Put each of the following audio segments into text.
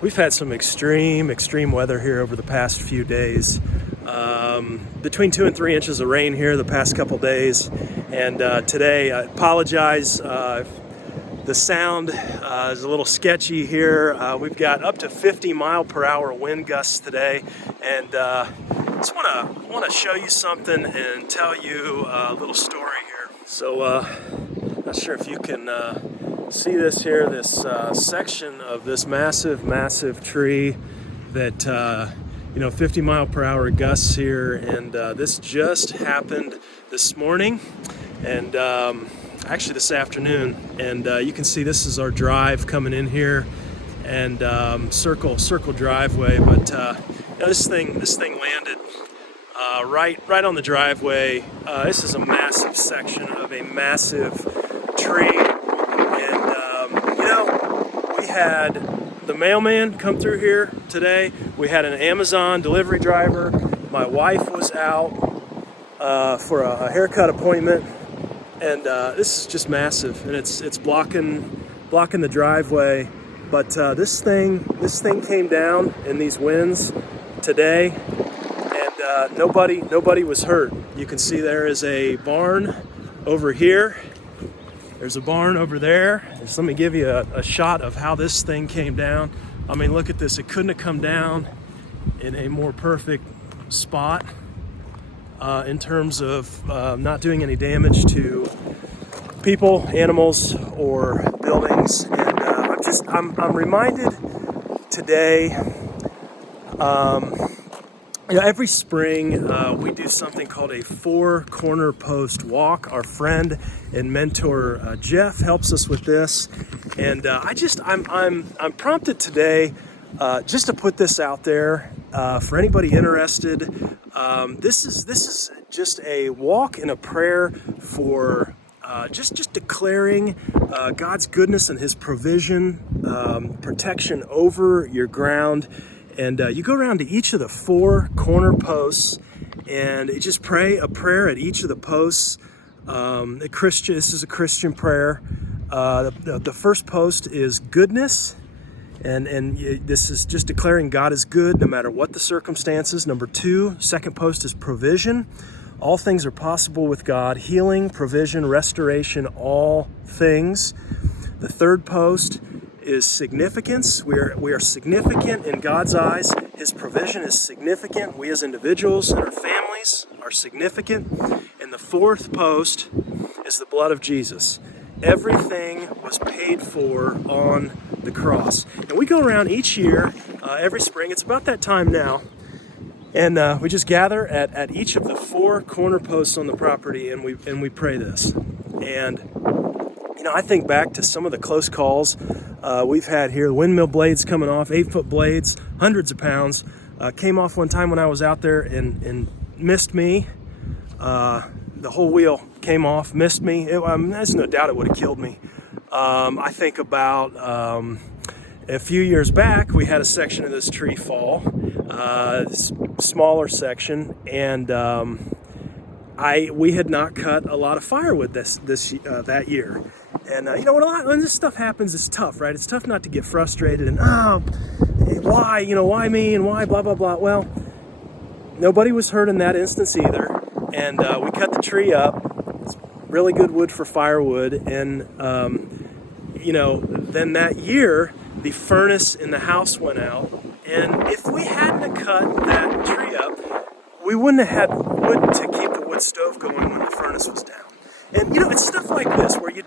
We've had some extreme weather here over the past few days. Between 2 and 3 inches of rain here the past couple days. And today, I apologize if the sound is a little sketchy here. We've got up to 50 mile per hour wind gusts today. And just want to show you something and tell you a little story here. So, not sure if you can see this here, this section of this massive tree that 50 mile per hour gusts here, and this just happened this morning and actually this afternoon. And you can see this is our drive coming in here, and circle driveway. But this thing landed right on the driveway. This is a massive section of a massive tree. We had the mailman come through here today. We had an Amazon delivery driver. My wife was out for a haircut appointment, and this is just massive, and it's blocking the driveway. But this thing came down in these winds today, and nobody was hurt. You can see there is a barn over here. There's a barn over there. Just let me give you a shot of how this thing came down. I mean, look at this. It couldn't have come down in a more perfect spot in terms of not doing any damage to people, animals, or buildings. And I'm reminded today. Every spring we do something called a 4 corner post walk. Our friend and mentor Jeff helps us with this, and I'm prompted today just to put this out there for anybody interested. This is just a walk and a prayer for just declaring God's goodness and His provision, protection over your ground. And you go around to each of the 4 corner posts, and you just pray a prayer at each of the posts. This is a Christian prayer. The first post is goodness, and this is just declaring God is good no matter what the circumstances. Number 2, second post is provision. All things are possible with God. Healing, provision, restoration, all things. The third post is significance. We are significant in God's eyes. His provision is significant. We as individuals and our families are significant. And the fourth post is the blood of Jesus. Everything was paid for on the cross. And we go around each year, every spring. It's about that time now. And we just gather at each of the 4 corner posts on the property, and we pray this. And I think back to some of the close calls we've had here. The windmill blades coming off, 8-foot blades, hundreds of pounds. Came off one time when I was out there and missed me. The whole wheel came off, missed me. There's no doubt it would have killed me. I think about a few years back, we had a section of this tree fall, smaller section, and we had not cut a lot of firewood that year. And when this stuff happens, it's tough, right? It's tough not to get frustrated and why me and why blah blah blah. Well, nobody was hurt in that instance either, and we cut the tree up. It's really good wood for firewood, and then that year the furnace in the house went out, and if we hadn't cut that tree up, we wouldn't have had wood to keep the wood stove going when the furnace was down. And it's stuff like this where you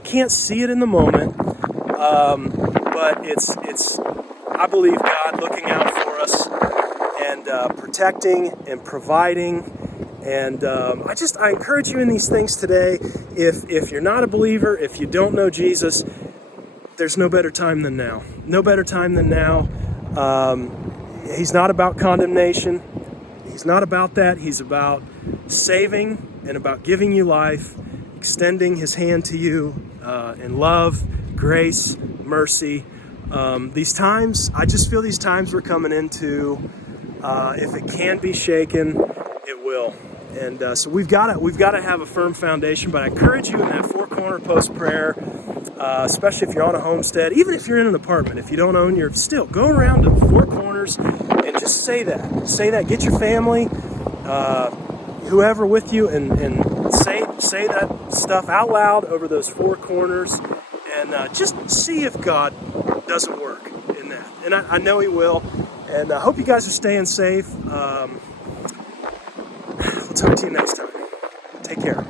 can't see it in the moment, but it's I believe God looking out for us and protecting and providing. And I encourage you in these things today. If you're not a believer, if you don't know Jesus, there's no better time than now. No better time than now. He's not about condemnation. He's not about that. He's about saving and about giving you life, extending His hand to you in love, grace, mercy. These times, I just feel these times we're coming into, if it can be shaken, it will. And so we've got to have a firm foundation. But I encourage you in that 4 corner post prayer especially if you're on a homestead, even if you're in an apartment. If you don't own your, still go around to four corners and just say that. Get your family, whoever with you, and say that stuff out loud over those four corners, and just see if God doesn't work in that. And I know He will. And I hope you guys are staying safe. We'll talk to you next time. Take care.